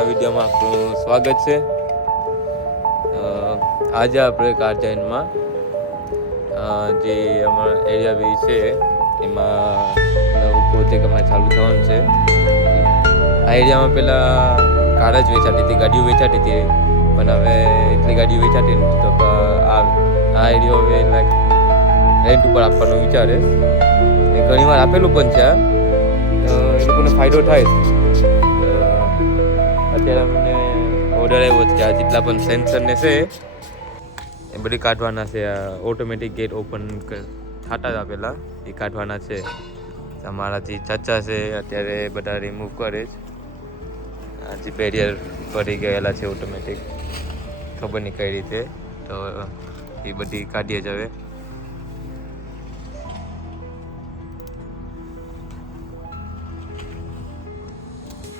નવા વિડીયોમાં આપનું સ્વાગત છે. આજે આપણે કારજાઈનમાં જે અમારા એરિયા બી છે એમાં નવું પ્રોજેક્ટ અમારે ચાલુ થવાનું છે. આ એરિયામાં પહેલાં કાર જ વેચાતી હતી, ગાડીઓ વેચાતી હતી, પણ હવે એટલી ગાડીઓ વેચાતી નથી, તો આ એરિયો હવે લાઈક રેન્ટ ઉપર આપવાનો વિચારે. એ ઘણી વાર આપેલું પણ છે. એ લોકોને ફાયદો થાય. અત્યારે અમને ઓર્ડર આવ્યો છે કે આ જેટલા પણ સેન્સર ને છે એ બધી કાઢવાના છે. ઓટોમેટિક ગેટ ઓપન થતા હતા પહેલાં એ કાઢવાના છે. અમારા જે ચાચા છે અત્યારે બધા રિમૂવ કરે છે. જે બેરિયર પડી ગયેલા છે ઓટોમેટિક, ખબર નહીં કઈ રીતે, તો એ બધી કાઢીએ જ હવે.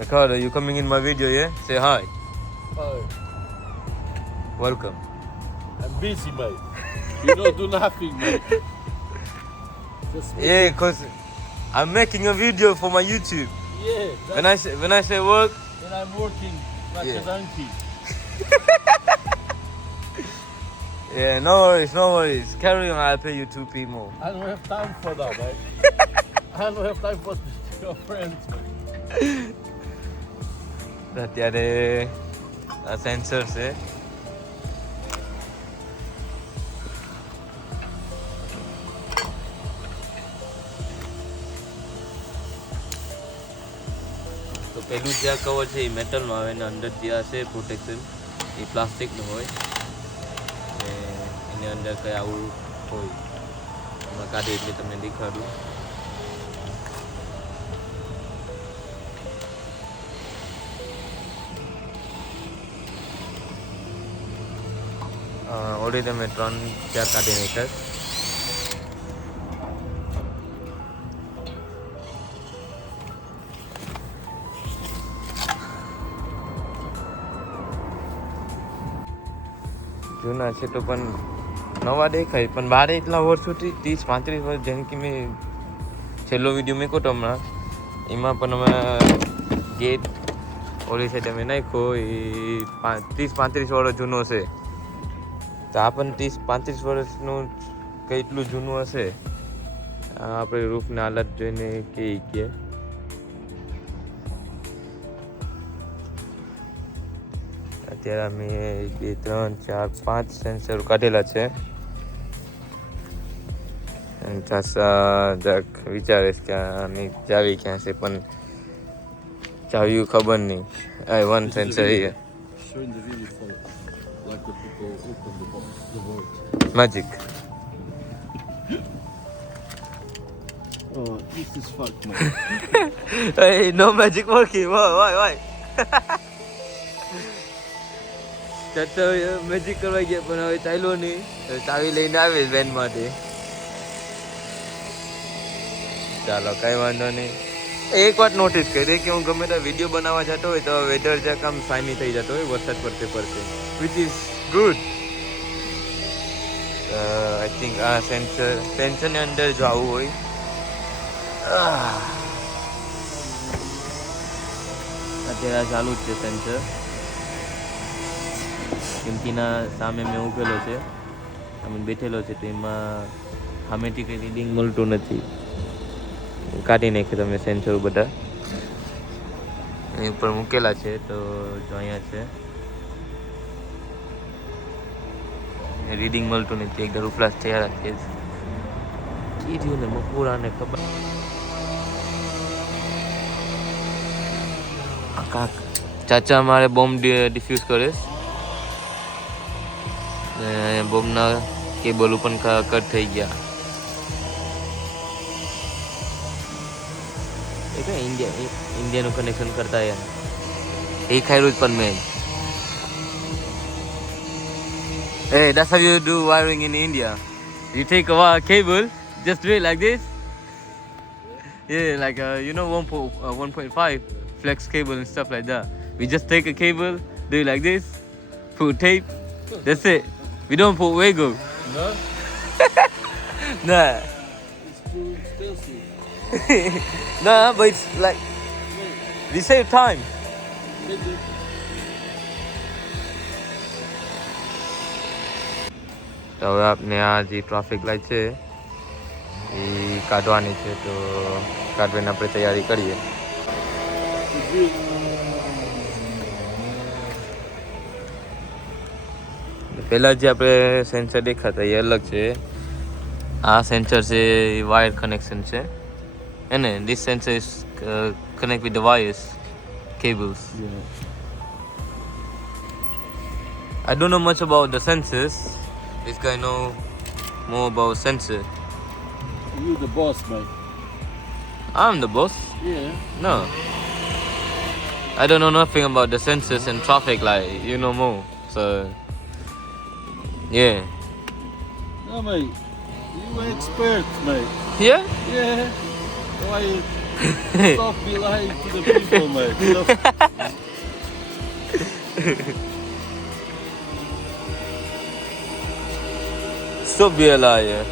Ricardo, you coming in my video, yeah? Say hi. Hi. Welcome. I'm busy, mate. You don't do nothing, mate. Yeah, because I'm making a video for my YouTube. Yeah. When I say work, Then I'm working like Yeah. a donkey. yeah, no worries. Carry on, I'll pay you 2p more. I don't have time for that, mate. I don't have time for your friends, mate. અત્યારે આ sensor છે. તો પેલું જે આ cover છે એ મેટલનું આવે ને અંદર જે આ છે પ્રોટેક્શન એ પ્લાસ્ટિકનું હોય ને એની અંદર કંઈ આવું હોય. હમણાં કાઢી એટલે તમને દેખાડું. ઓલરેડી તમે 3-4 કાઢી નાખ્યા. જૂના છે તો પણ નવા દેખાય, પણ બારે એટલા વર્ષોથી 30-35 વર્ષ, જેમ કે મેં છેલ્લો વિડીયો મૂક્યો તો હમણાં, એમાં પણ અમે ગેટ ઓલી સાઈડ અમે નાખ્યો એ 30-35 વર્ષ જૂનો છે. તો આ પણ 30-35 વર્ષનું કેટલું જૂનું હશે. આપણે રૂફની હાલત જોઈને કે અત્યારે અમે 2, 3, 4, 5 સેન્સર કાઢેલા છે. ચાસા જરાક વિચારે કે આની ચાવી ક્યાં છે, પણ ચાવી ખબર નહીં. One sensor here. Showing the video for like the people open the vault. Magic. Oh, this is fucked, man. Hey, no magic working. Why? Chacha magic કરવા ગયા પણ હવે ચાલ્યો નહીં. ચાવી લઈને આવે વેન માટે. ચાલો કઈ વાંધો નહીં. એક વાત નોટિસ કરી કે હું ગમે ત્યાં વિડીયો બનાવવા જતો હોય તો વેધર જરાક આમ સાઇની થઈ જતો હોય, વરસાદ પડતે which is good. I think આ સેન્સરની અંદર જો આવું હોય, અત્યારે આ ચાલુ જ છે સેન્સર. કિંમતીના સામે મેં ઉભેલો છે, અમે બેઠેલો છે, તો એમાં સામેથી કંઈ રીડિંગ મળતું નથી. કાઢી નાખે તમે સેન્સર બધા એની ઉપર મૂકેલા છે. તો જો અહીંયા છે, રીડિંગ મળતું નથી. એકદમ ઉપલાસ થયા રાખીએ કીધું ને મકુરાને ખબર. ચાચા અમારે બોમ્બ ડિફ્યુઝ કરે. બોમ્બના કેબલ પણ કટ થઈ ગયા. એ કઈ ઇન્ડિયાનું કનેક્શન કરતા યાર એ ખાયરું જ પણ મેં. Hey, that's how you do wiring in India. You take a cable, just do it like this. Yeah, like 1.5 flex cable and stuff like that. We just take a cable, do it like this, put tape, that's it. We don't put Wago. No? Nah. It's too expensive. Nah, but it's like we save time. Maybe તો હવે આપને આ જે traffic light છે એ કાઢવાની છે, તો કાઢવાની આપણે તૈયારી કરીએ. પહેલાં જે આપણે સેન્સર દેખાતા એ અલગ છે. આ સેન્સર છે એ વાયર કનેક્શન છે એને. This sensor is connect with the wires cables. I don't know much about the sensors. This guy know more about sensor. You the boss, mate. I'm the boss. Yeah. No. I don't know nothing about the sensors and traffic light. You know more. So, yeah. No, mate. You expert, mate. Yeah? Yeah. Why you stop be lying to the people, mate? Stop. Stop be a liar.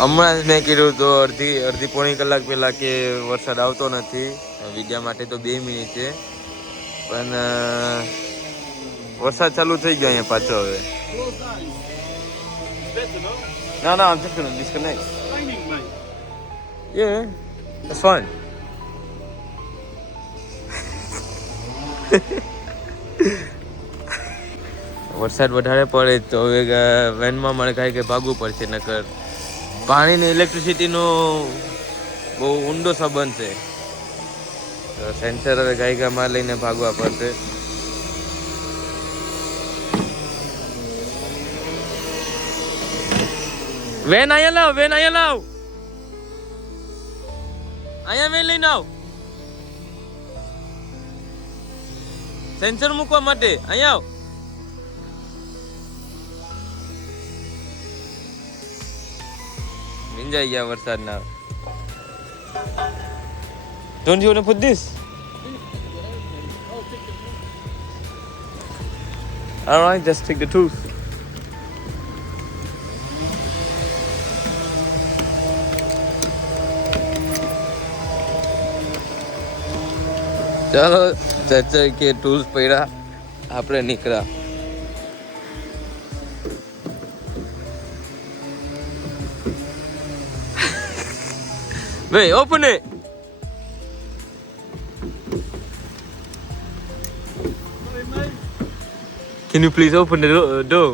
હમણાં જ મેં કીધું તો અડધી પોણી કલાક પહેલાં કે વરસાદ આવતો નથી. વિડીયા માટે તો 2 મિનિટ છે, પણ વરસાદ ચાલુ થઈ ગયો અહીંયા પાછો હવે. No, I'm just gonna disconnect. Raining, mate. Yeah, that's fine. વરસાદ વધારે પડે તો હવે વેનમાં મારે કાંઈ કે ભાગવું પડશે, નકર પાણી ને ઇલેક્ટ્રિસિટીનો બહુ ઊંડો સંબંધ છે. તો સેન્સર હવે ગાયકામાં લઈને ભાગવા પડશે. વેન અહીંયા લાવ, અહીંયા વેન લઈને આવ. સેન્સર મૂકવા માટે અહીંયા આવ. ભીંજાઈ ગયા વરસાદના. Don't you want to put this? All right, just take the tooth. ચાલો ચાચા કે ટૂલ્સ પડ્યા, આપણે નીકળ્યા. Wait, open it. Sorry, mate. Can you please open the door?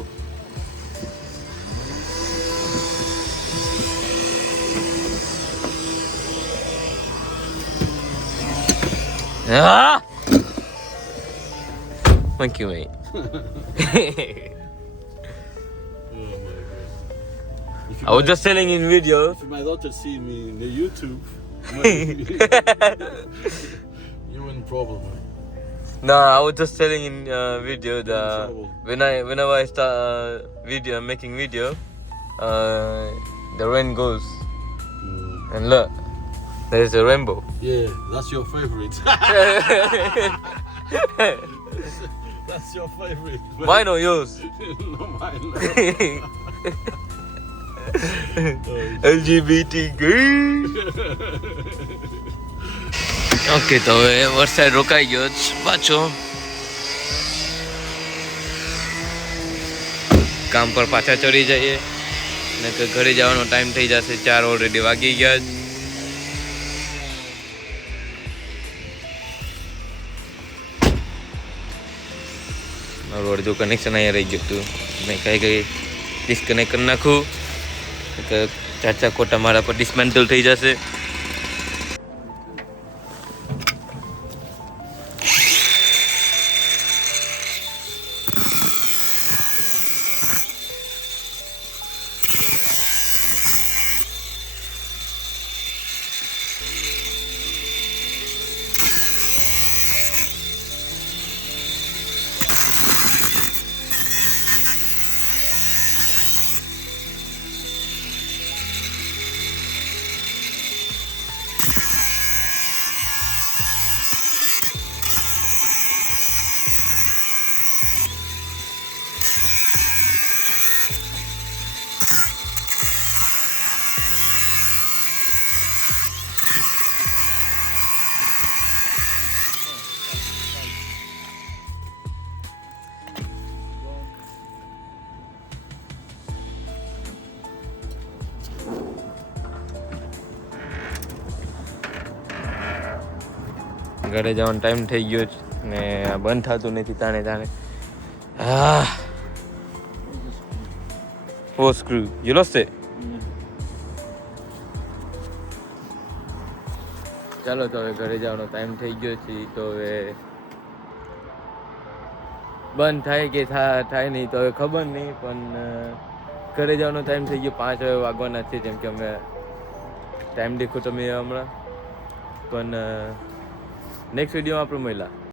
Ah! Thank you, mate. I was just telling in video. If my daughter see me in the YouTube, you're in problem, mate. No, I was just telling in video that whenever I start making video, the rain goes and look, there's a rainbow. Yeah, that's your favorite. That's your favorite. mate. Mine or yours? No, mine. LGBT. Okay, તો હવે વરસાદ રોકાઈ ગયો જ પાછો. કામ પર પાછા ચડી જઈએ ને કે ઘરે જવાનો ટાઈમ થઈ જશે. 4 ઓલરેડી વાગી ગયા જ. મારું અડધું કનેક્શન અહીંયા રહી ગયું હતું. મેં કઈ ડિસ્કનેક્ટ કરી નાખું કે ચાચા કોટા મારા પર ડિસમેન્ટલ થઈ જશે. ઘરે જવાનો ટાઈમ થઈ ગયો છે ને આ બંધ થતું નથી તાણે હા for screw you lost it ચાલો તો હવે ઘરે જવાનો ટાઈમ થઈ ગયો છે તો હવે બંધ થાય કે થાય નહીં તો હવે ખબર નહીં પણ ઘરે જવાનો ટાઈમ થઈ ગયો 5 હવે વાગવાના છે જેમ કે અમે ટાઈમ દેખો તમે હમણાં પણ નેક્સ્ટ વિડીયોમાં આપણે મળ્યા